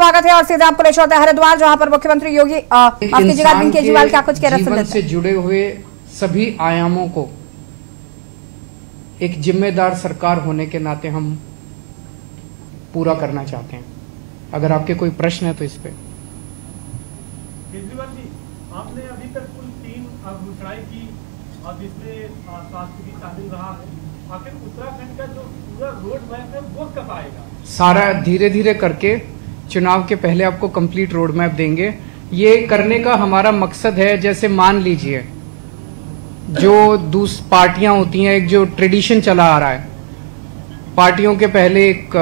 स्वागत है और सीधे आपको ले चलते हैं हरिद्वार, जहां पर मुख्यमंत्री योगी माफ कीजिएगा अरविंद केजरीवाल क्या कुछ कह रहे हैं। जीवन से जुड़े हुए सभी आयामों को एक जिम्मेदार सरकार होने के नाते हम पूरा करना चाहते हैं। अगर आपके कोई प्रश्न है तो इस पे। केजरीवाल जी, आपने अभी तक कुल 3 घोषणाएं की और जिसमें स्वास्थ्य भी शामिल रहा है। आखिर उत्तराखंड का जो पूरा रोड मैप है वो कब आएगा? सारा धीरे धीरे करके चुनाव के पहले आपको कंप्लीट रोड मैप देंगे। ये करने का हमारा मकसद है, जैसे मान लीजिए जो दूसरी पार्टियां होती हैं, एक जो ट्रेडिशन चला आ रहा है, पार्टियों के पहले एक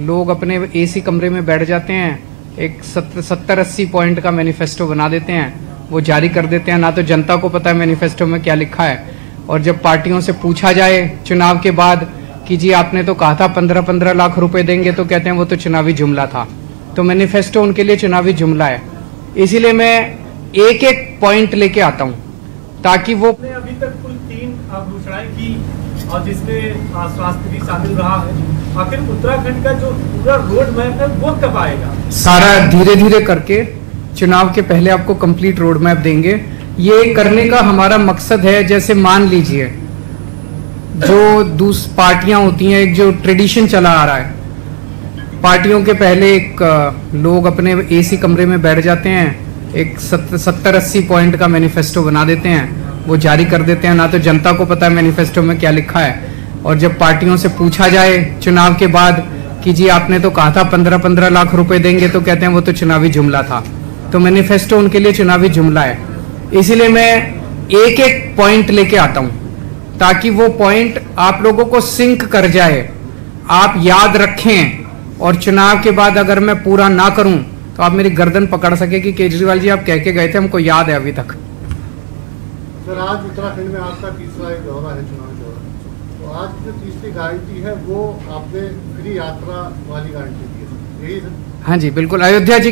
लोग अपने एसी कमरे में बैठ जाते हैं, एक 70-80 पॉइंट का मैनिफेस्टो बना देते हैं, वो जारी कर देते हैं। ना तो जनता को पता है मैनिफेस्टो में क्या लिखा है, और जब पार्टियों से पूछा जाए चुनाव के बाद कि जी आपने तो कहा था 15-15 लाख रुपए देंगे, तो कहते हैं वो तो चुनावी जुमला था। तो मैनिफेस्टो उनके लिए चुनावी जुमला है। इसीलिए मैं एक एक पॉइंट लेके आता हूं ताकि वो अभी तक कुल 3 घोषणाएं की और जिसमें स्वास्थ्य भी शामिल रहा है। आखिर उत्तराखंड का जो पूरा रोड मैप है वो कब आएगा? सारा धीरे धीरे करके चुनाव के पहले आपको कंप्लीट रोड मैप देंगे। ये करने का हमारा मकसद है, जैसे मान लीजिए जो दूसरी पार्टियां होती हैं, एक जो ट्रेडिशन चला आ रहा है, पार्टियों के पहले एक लोग अपने एसी कमरे में बैठ जाते हैं, एक 70-80 पॉइंट का मैनिफेस्टो बना देते हैं, वो जारी कर देते हैं। ना तो जनता को पता है मैनिफेस्टो में क्या लिखा है, और जब पार्टियों से पूछा जाए चुनाव के बाद कि जी आपने तो कहा था 15-15 लाख रुपए देंगे, तो कहते हैं वो तो चुनावी जुमला था। तो मैनिफेस्टो उनके लिए चुनावी जुमला है। इसीलिए मैं एक एक पॉइंट लेके आता हूं ताकि वो पॉइंट आप लोगों को सिंक कर जाए, आप याद रखें, और चुनाव के बाद अगर मैं पूरा ना करूं तो आप मेरी गर्दन पकड़ सके कि केजरीवाल जी आप कह के गए थे, हमको याद है अभी तक। सर, आज उत्तराखंड में आपका तीसरा दौरा है, चुनाव दौरा। तो आज जो तीसरी गारंटी है वो आपने फ्री यात्रा वाली गारंटी दी है, यही सर? हाँ जी बिल्कुल। अयोध्या जी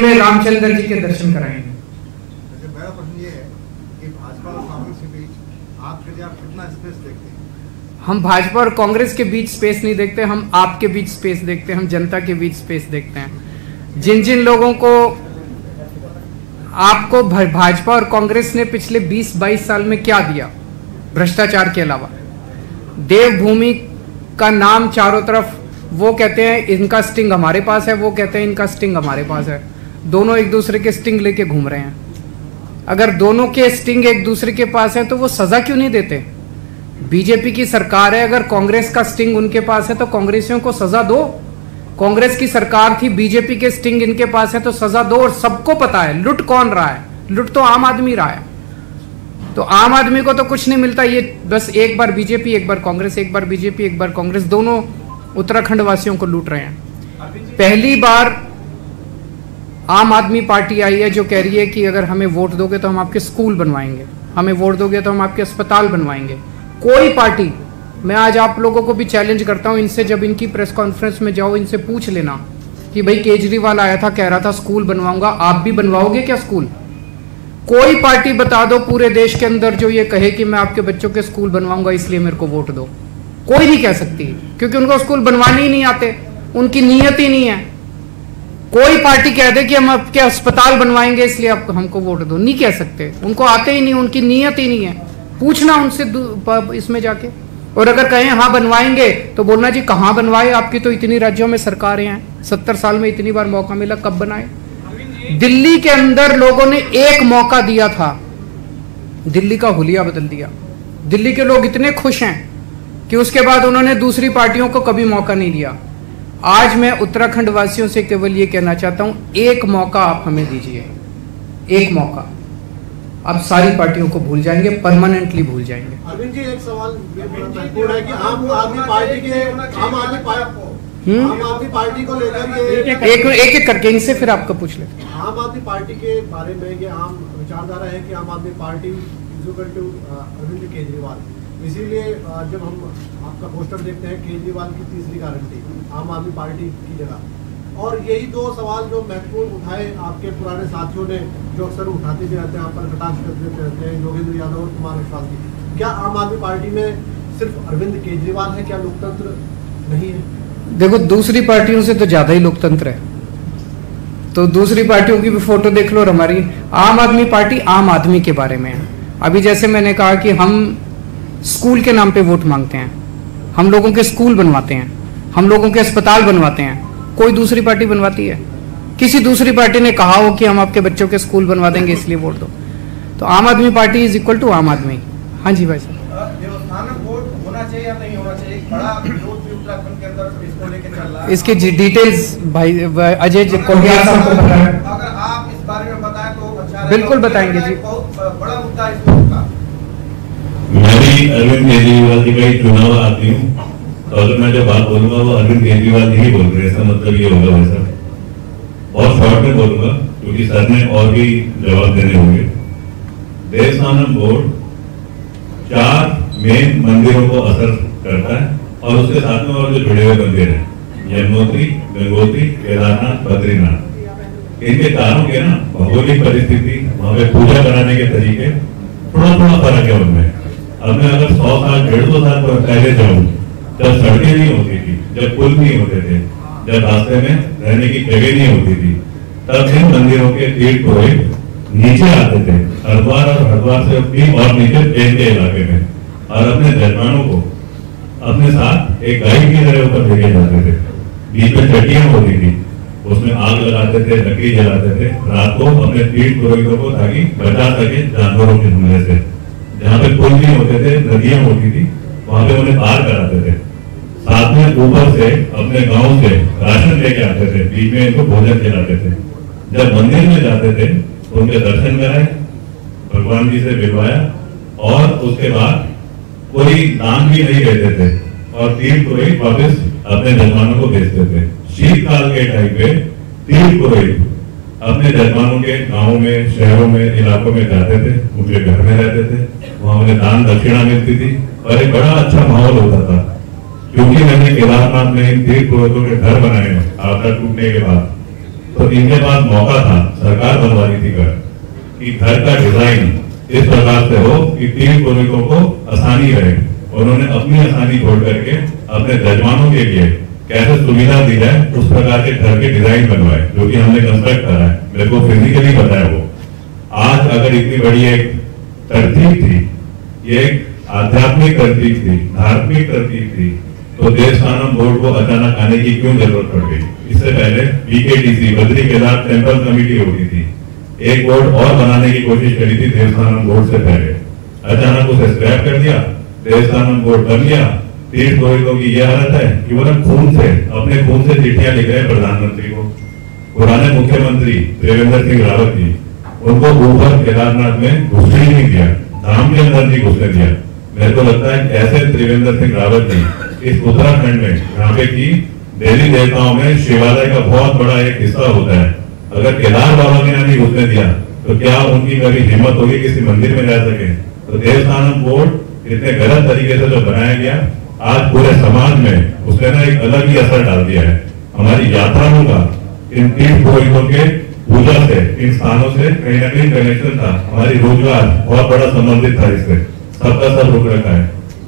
में रामचंद्र जी के दर्शन कराएंगे। मेरा प्रश्न ये है कि भाजपा और कांग्रेस के बीच आपके लिए आप कितना स्पेस देखते हैं? हम भाजपा और कांग्रेस के बीच स्पेस नहीं देखते, हम आपके बीच स्पेस देखते हैं, हम जनता के बीच स्पेस देखते हैं। जिन जिन लोगों को आपको भाजपा और कांग्रेस ने पिछले 20-22 साल में क्या दिया भ्रष्टाचार के अलावा, देवभूमि का नाम चारों तरफ, वो कहते हैं इनका स्टिंग हमारे पास है, वो कहते हैं इनका स्टिंग हमारे पास है। दोनों एक दूसरे के स्टिंग लेके घूम रहे हैं। अगर दोनों के स्टिंग एक दूसरे के पास है तो वो सजा क्यों नहीं देते? बीजेपी की सरकार है, अगर कांग्रेस का स्टिंग उनके पास है तो कांग्रेसियों को सजा दो। कांग्रेस की सरकार थी, बीजेपी के स्टिंग इनके पास है तो सजा दो। और सबको पता है लुट कौन रहा है, लुट तो आम आदमी रहा है। तो आम आदमी को तो कुछ नहीं मिलता, ये बस एक बार बीजेपी एक बार कांग्रेस, एक बार बीजेपी एक बार कांग्रेस, दोनों उत्तराखंड वासियों को लूट रहे हैं। पहली बार आम आदमी पार्टी आई है जो कह रही है कि अगर हमें वोट दोगे तो हम आपके स्कूल बनवाएंगे, हमें वोट दोगे तो हम आपके अस्पताल बनवाएंगे। कोई पार्टी, मैं आज आप लोगों को भी चैलेंज करता हूं, इनसे जब इनकी प्रेस कॉन्फ्रेंस में जाओ, इनसे पूछ लेना कि भाई केजरीवाल आया था कह रहा था स्कूल बनवाऊंगा, आप भी बनवाओगे क्या स्कूल? कोई पार्टी बता दो पूरे देश के अंदर जो ये कहे कि मैं आपके बच्चों के स्कूल बनवाऊंगा इसलिए मेरे को वोट दो। कोई नहीं कह सकती, क्योंकि उनको स्कूल बनवाने ही नहीं आते, उनकी नीयत ही नहीं है। कोई पार्टी कह दे कि हम आपके अस्पताल बनवाएंगे इसलिए आप हमको वोट दो, नहीं कह सकते, उनको आते ही नहीं, उनकी नीयत ही नहीं है। पूछना उनसे इसमें जाके, और अगर कहें हाँ बनवाएंगे तो बोलना जी कहाँ बनवाए, आपकी तो इतनी राज्यों में सरकारें हैं, 70 साल में इतनी बार मौका मिला, कब बनाए? दिल्ली के अंदर लोगों ने एक मौका दिया था, दिल्ली का हुलिया बदल दिया। दिल्ली के लोग इतने खुश हैं कि उसके बाद उन्होंने दूसरी पार्टियों को कभी मौका नहीं दिया। आज मैं उत्तराखंड वासियों से केवल ये कहना चाहता हूं, एक मौका आप हमें दीजिए, एक मौका। अब सारी पार्टियों को भूल जाएंगे, परमानेंटली भूल जाएंगे। अरविंद जी, एक सवाल महत्वपूर्ण है कि आम आदमी पार्टी को लेकर एक एक करके इनसे फिर आपको पूछ लेते हैं। आम आदमी पार्टी के बारे में ये आम विचारधारा है कि आम आदमी पार्टी इक्वल टू अरविंद केजरीवाल, इसीलिए जब हम आपका पोस्टर देखते हैं केजरीवाल की तीसरी गारंटी आम आदमी पार्टी की जगह, और यही दो सवाल जो महत्वपूर्ण उठाए आपके पुराने साथियों ने, जो अक्सर उठाते भी रहते हैं, आप पर कटाक्ष करते रहते हैं, योगेंद्र यादव और कुमार विश्वास जी। क्या आम आदमी पार्टी में सिर्फ अरविंद केजरीवाल है? क्या लोकतंत्र नहीं है? देखो, दूसरी पार्टियों से तो ज्यादा ही लोकतंत्र है, तो दूसरी पार्टियों की भी फोटो देख लो और हमारी। आम आदमी पार्टी आम आदमी के बारे में है। अभी जैसे मैंने कहा कि हम स्कूल के नाम पे वोट मांगते हैं, हम लोगों के स्कूल बनवाते हैं, हम लोगों के अस्पताल बनवाते हैं। कोई दूसरी पार्टी बनवाती है? किसी दूसरी पार्टी ने कहा हो कि हम आपके बच्चों के स्कूल बनवा देंगे इसलिए वोट दो? तो आम Aadmi party is equal to आम आदमी। हाँ जी भाई साहब, देवस्थानम बोर्ड होना चाहिए या नहीं होना चाहिए? बड़ा विरोध भी उत्तराखंड के अंदर इसको लेकर चल रहा है। इसके डिटेल्स भाई अजय कोटियाल साहब को बताएं। अगर आप इस बारे में बताएं तो अच्छा रहेगा। बिल्कुल बताएंगे जी। बहुत बड़ा मुद्दा है इस वोट का। मैं भी अरविंद केजरीवाल जी का ही चुनाव आती हूँ, तो अगर मैं जो बात बोलूंगा वो अरविंद केजरीवाल जी ही बोल रहे हैं, इसका मतलब ये होगा वैसा। बहुत शॉर्ट में बोलूंगा क्योंकि सर ने और भी जवाब देने होंगे। देवस्थानम बोर्ड 4 मेन मंदिरों को असर करता है और उसके साथ में और जो जुड़े हुए मंदिर हैं, यमुनोत्री, गंगोत्री, केदारनाथ, बद्रीनाथ, इनके चारों के ना भौगोलिक परिस्थिति, वहां पे पूजा कराने के तरीके थोड़ा थोड़ा फर्क है उनमें। अब मैं अगर 100 साल 150 साल पहले जाऊं, जब सड़कें नहीं होती थी, जब पुल नहीं होते थे, जब रास्ते में रहने की जगह नहीं होती थी, तब इन मंदिरों के तीर्थ पुरोहित नीचे आते थे, हरिद्वार और हरिद्वार से भी और नीचे प्लेन के इलाके में, और अपने जजमानों को अपने साथ एक गाइड की तरह ऊपर लेके जाते थे। बीच में चटियां होती थी, उसमें आग लगाते थे, लकड़ी जलाते थे रात को अपने तीर्थ पुरोहितों को, ताकि बचा सके जानवरों के हमले से। जहाँ पे पुल नहीं होते थे, नदियां होती थी, वहां पे उन्हें पार कराते थे। साथ में ऊपर से अपने गांव से राशन लेके आते थे, बीच में इनको भोजन खिलाते थे। जब मंदिर में जाते थे उनके दर्शन कराए, भगवान जी से मिलवाया, और उसके बाद कोई दान भी नहीं देते थे और तीर्थ पुरोहित वापस अपने जजमानों को भेजते थे। शीतकाल के टाइम पे तीर्थ पुरोहित अपने जजमानों के गांव में, शहरों में, इलाकों में जाते थे, उनके घर में रहते थे, वहां उन्हें दान दक्षिणा मिलती थी और एक बड़ा अच्छा माहौल होता था। क्योंकि मैंने केदारनाथ में इन तीर्थ पुरोहितों के घर बनाए हैं आपदा टूटने के बाद, तो इनके पास मौका था, सरकार बनवा रही थी घर, कि घर का डिजाइन इस प्रकार से हो कि तीर्थ पुरोहितों को आसानी रहे। उन्होंने अपनी आसानी छोड़ करके अपने जजमानों के लिए कैसे सुविधा दी जाए उस प्रकार के घर के डिजाइन बनवाए, जो कि हमने कंस्ट्रक्ट करा है। मेरे को फिजिकली पता है वो। आज अगर इतनी बड़ी एक तरतीब थी, ये एक आध्यात्मिक तरतीब थी, धार्मिक तरतीब थी, तो देवस्थानम बोर्ड को अचानक आने की क्यों जरूरत पड़ गई? इससे पहले BKTC, Badri Kedar temple committee होती थी, एक बोर्ड और बनाने की कोशिश करी थी देवस्थानम बोर्ड से पहले, अचानक उसे स्क्रैप कर दिया, देवस्थानम बोर्ड बन गया। तीर्थ पुरोहितों की यह हालत है कि वो खून से, अपने खून से चिट्ठियां लिख रहे हैं प्रधानमंत्री को। पुराने मुख्यमंत्री त्रिवेंद्र सिंह रावत जी, उनको ऊपर केदारनाथ में घुसने ही नहीं दिया, धाम के अंदर नहीं घुसने दिया। मेरे को लगता है ऐसे त्रिवेंद्र सिंह रावत जी इस उत्तराखंड में, जहाँ पे की देवी देवताओं में शिवालय का बहुत बड़ा एक हिस्सा होता है, अगर केदार बाबा ने नहीं घुसने दिया तो क्या उनकी कभी हिम्मत होगी किसी मंदिर में जा सके? तो देवस्थानम बोर्ड इतने गलत तरीके से जो बनाया गया, आज पूरे समाज में उसने ना एक अलग ही असर डाल दिया है। हमारी यात्राओं का इन तीर्थ पुरोहितों के पूजा से, इन स्थानों से कहीं ना कहीं कनेक्शन था, हमारी रोजगार बहुत बड़ा संबंधित था इससे, सबका सब रुक रखा है।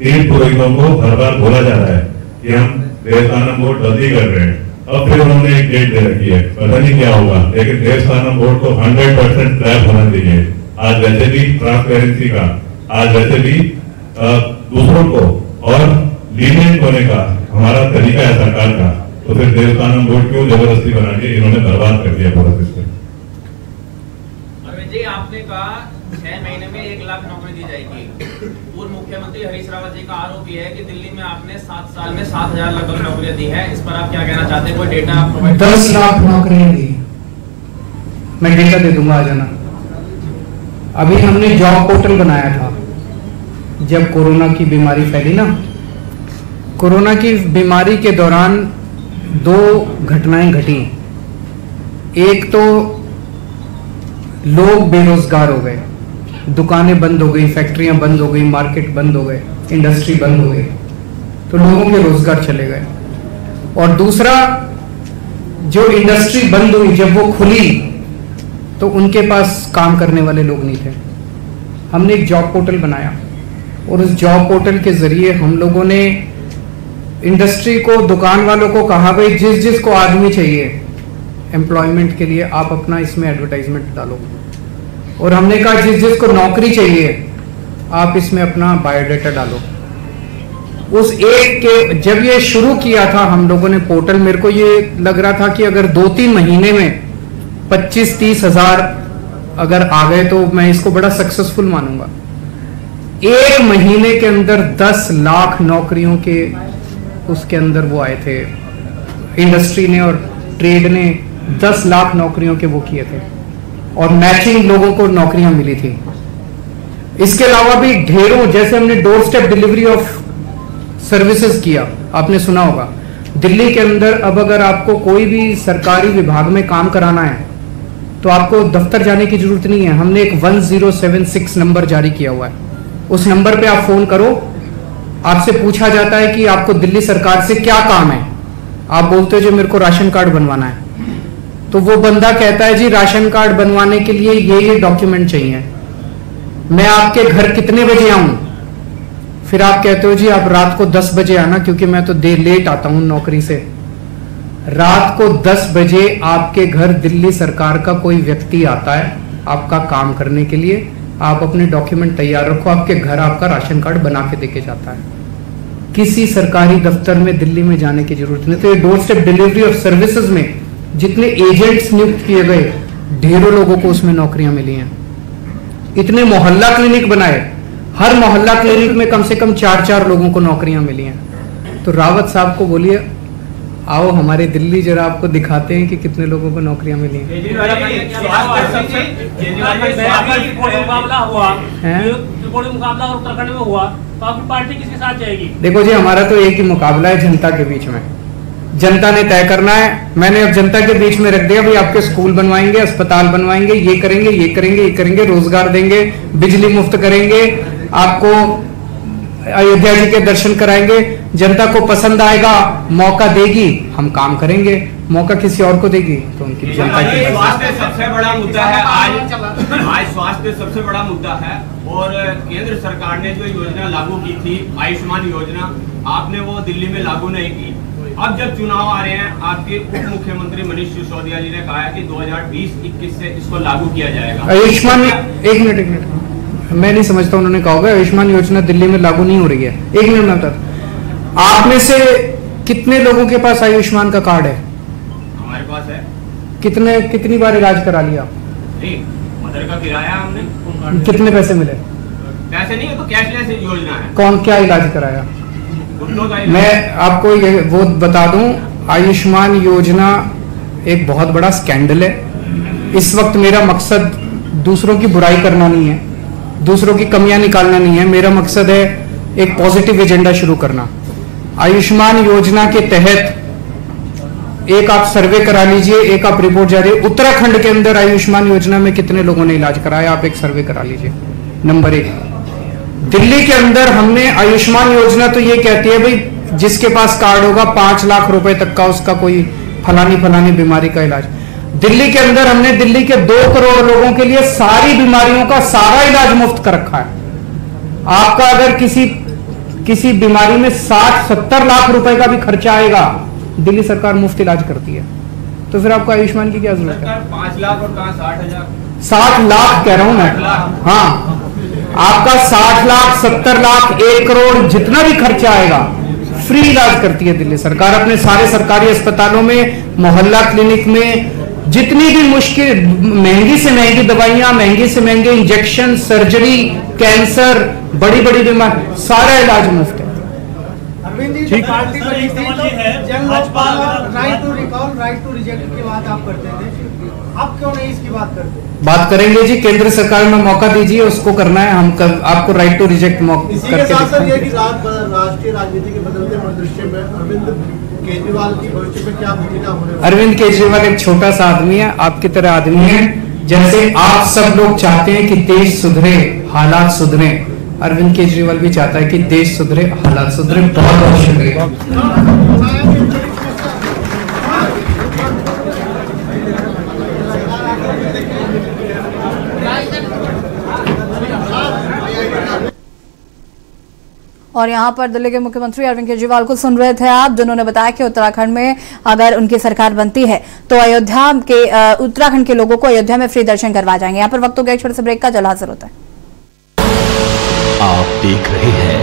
तीर्थ पुरोहितों को हर बार बोला जा रहा है कि हम देवस्थानम बोर्ड रद्दी कर रहे हैं, अब फिर उन्होंने एक डेट दे रखी है, पता नहीं क्या होगा, लेकिन देवस्थानम बोर्ड को 100% स्क्रैप होना चाहिए। आज वैसे भी ट्रांसपेरेंसी का, आज वैसे भी दूसरों को और लीनियंट होने का हमारा तरीका है सरकार का, तो फिर देवस्थानम बोर्ड क्यों जबरदस्ती बना के इन्होंने बर्बाद कर दिया पूरा सिस्टम। अरविंद जी, आपने कहा 6 महीने में 1 लाख नौकरी दी जाएगी। पूर्व मुख्यमंत्री हरीश रावत जी का आरोप यह है कि दिल्ली में आपने 7 साल में 7,000 लगभग नौकरियां दी है, इस पर आप क्या कहना चाहते हैं? कोई डेटा आप प्रोवाइड? 10 लाख नौकरियां दी, मैं डेटा दे दूंगा, आ जाना। अभी हमने जॉब पोर्टल बनाया था जब कोरोना की बीमारी फैली ना। कोरोना की बीमारी के दौरान 2 घटनाएं घटी। एक तो लोग बेरोजगार हो गए, दुकानें बंद हो गई, फैक्ट्रियां बंद हो गई, मार्केट बंद हो गए, इंडस्ट्री बंद हो गई, तो लोगों के रोजगार चले गए। और दूसरा, जो इंडस्ट्री बंद हुई जब वो खुली तो उनके पास काम करने वाले लोग नहीं थे। हमने एक जॉब पोर्टल बनाया और उस जॉब पोर्टल के जरिए हम लोगों ने इंडस्ट्री को, दुकान वालों को कहा भाई जिस जिस को आदमी चाहिए एम्प्लॉयमेंट के लिए आप अपना इसमें एडवर्टाइजमेंट डालो, और हमने कहा जिस जिस को नौकरी चाहिए आप इसमें अपना बायोडाटा डालो। उस एक के जब ये शुरू किया था हम लोगों ने पोर्टल, मेरे को ये लग रहा था कि अगर 2-3 महीने में 25-30 हजार अगर आ गए तो मैं इसको बड़ा सक्सेसफुल मानूंगा। 1 महीने के अंदर 10 लाख नौकरियों के उसके अंदर वो आए थे, इंडस्ट्री ने और ट्रेड ने 10 लाख नौकरियों के वो किए थे, और मैचिंग लोगों को नौकरियां मिली थी। इसके अलावा भी ढेरों, जैसे हमने door step delivery of services किया, आपने सुना होगा। दिल्ली के अंदर अब अगर आपको कोई भी सरकारी विभाग में काम कराना है तो आपको दफ्तर जाने की जरूरत नहीं है। हमने एक 1076 नंबर जारी किया हुआ है, उस नंबर पे आप फोन करो, आपसे पूछा जाता है कि आपको दिल्ली सरकार से क्या काम है। आप बोलते हो जी मेरे को राशन कार्ड बनवाना है, तो वो बंदा कहता है जी राशन कार्ड बनवाने के लिए ये डॉक्यूमेंट चाहिए, मैं आपके घर कितने बजे आऊं? फिर आप कहते हो जी आप रात को 10 बजे आना, क्योंकि मैं तो लेट आता हूं नौकरी से। रात को 10 बजे आपके घर दिल्ली सरकार का कोई व्यक्ति आता है आपका काम करने के लिए, आप अपने डॉक्यूमेंट तैयार रखो, आपके घर आपका राशन कार्ड बना के देके जाता है। किसी सरकारी दफ्तर में दिल्ली में जाने की जरूरत नहीं। तो ये door step delivery of services में जितने एजेंट्स नियुक्त किए गए, ढेरों लोगों को उसमें नौकरियां मिली हैं। इतने मोहल्ला क्लिनिक बनाए, हर मोहल्ला क्लिनिक में कम से कम 4-4 लोगों को नौकरियां मिली हैं। तो रावत साहब को बोलिए आओ हमारे दिल्ली, जरा आपको दिखाते हैं कि कितने लोगों को नौकरियां मिली हैं। मुकाबला और उत्तराखंड में हुआ तो आपकी पार्टी किसके साथ जाएगी? देखो जी, हमारा तो एक ही मुकाबला है जनता के बीच में, जनता ने तय करना है। मैंने अब जनता के बीच में रख दिया भाई आपके स्कूल बनवाएंगे, अस्पताल बनवाएंगे, ये करेंगे, ये करेंगे, ये करेंगे, रोजगार देंगे, बिजली मुफ्त करेंगे, आपको अयोध्या जी के दर्शन कराएंगे। जनता को पसंद आएगा, मौका देगी, हम काम करेंगे। मौका किसी और को देगी तो उनकी जनता की स्वास्थ्य सबसे बड़ा मुद्दा है। आज स्वास्थ्य सबसे बड़ा मुद्दा है, और केंद्र सरकार ने जो योजना लागू की थी आयुष्मान योजना, आपने वो दिल्ली में लागू नहीं की। अब जब चुनाव आ रहे हैं, आपके उप मुख्यमंत्री मनीष सिसोदिया जी ने कहा है कि 2020-21 से इसको लागू किया जाएगा। आयुष्मान, एक मिनट, मैं नहीं समझता उन्होंने कहा होगा आयुष्मान योजना दिल्ली में लागू नहीं हो रही है। 1 मिनट में बता, आप में से कितने लोगों के पास आयुष्मान का कार्ड है? हमारे पास है। कितनी बार इलाज करा लिया? नहीं, मदर का किराया हमने। कितने पैसे मिले? पैसे नहीं है तो कैशलेस योजना है। कौन क्या इलाज कराया? मैं आपको ये वो बता दूं, आयुष्मान योजना एक बहुत बड़ा स्कैंडल है। इस वक्त मेरा मकसद दूसरों की बुराई करना नहीं है, दूसरों की कमियां निकालना नहीं है। मेरा मकसद है एक पॉजिटिव एजेंडा शुरू करना। आयुष्मान योजना के तहत एक आप सर्वे करा लीजिए, एक आप रिपोर्ट जारी। उत्तराखंड के अंदर आयुष्मान योजना में कितने लोगों ने इलाज कराया, आप एक सर्वे करा लीजिए। नंबर 1, दिल्ली के अंदर हमने आयुष्मान योजना तो ये कहती है भाई जिसके पास कार्ड होगा 5 लाख रुपए तक का उसका कोई फलानी बीमारी का इलाज। दिल्ली के अंदर हमने दिल्ली के 2 करोड़ लोगों के लिए सारी बीमारियों का सारा इलाज मुफ्त कर रखा है। आपका अगर किसी बीमारी में 60-70 लाख रुपए का भी खर्चा आएगा, दिल्ली सरकार मुफ्त इलाज करती है। तो फिर आपको आयुष्मान की क्या जरूरत है? 5 लाख और कहां 60,000? 60 लाख कह रहा हूं मैं। हाँ, आपका 60 लाख, 70 लाख, 1 करोड़ जितना भी खर्चा आएगा फ्री इलाज करती है दिल्ली सरकार। अपने सारे सरकारी अस्पतालों में, मोहल्ला क्लिनिक में जितनी भी मुश्किल, महंगी से महंगी दवाइयां, महंगे से महंगे इंजेक्शन, सर्जरी, कैंसर, बड़ी बड़ी बीमारी, सारा इलाज मुफ्त है। अरविंद जी, पार्टी बनी थी तो जन लोकपाल और right to recall, right to reject की बात आप करते थे, आप क्यों नहीं इसकी बात करते? बात करेंगे जी, केंद्र सरकार में मौका दीजिए, उसको करना है। हम आपको राइट टू रिजेक्ट करके राष्ट्रीय राजनीति के बदलते परिदृश्य में अरविंद केजरीवाल की भविष्य में क्या भूमिका होने वाली? अरविंद केजरीवाल एक छोटा सा आदमी है, आपकी तरह आदमी है। जैसे आप सब लोग चाहते हैं कि देश सुधरे, हालात सुधरे, अरविंद केजरीवाल भी चाहता है कि देश सुधरे, हालात सुधरे। बहुत बहुत शुक्रिया। और यहाँ पर दिल्ली के मुख्यमंत्री अरविंद केजरीवाल को सुन रहे थे आप, जिन्होंने बताया कि उत्तराखंड में अगर उनकी सरकार बनती है तो अयोध्या के उत्तराखंड के लोगों को अयोध्या में फ्री दर्शन करवा जाएंगे। यहाँ पर वक्त हो गया एक छोटे से ब्रेक का, जल्द हाजिर होता है। आप देख रहे हैं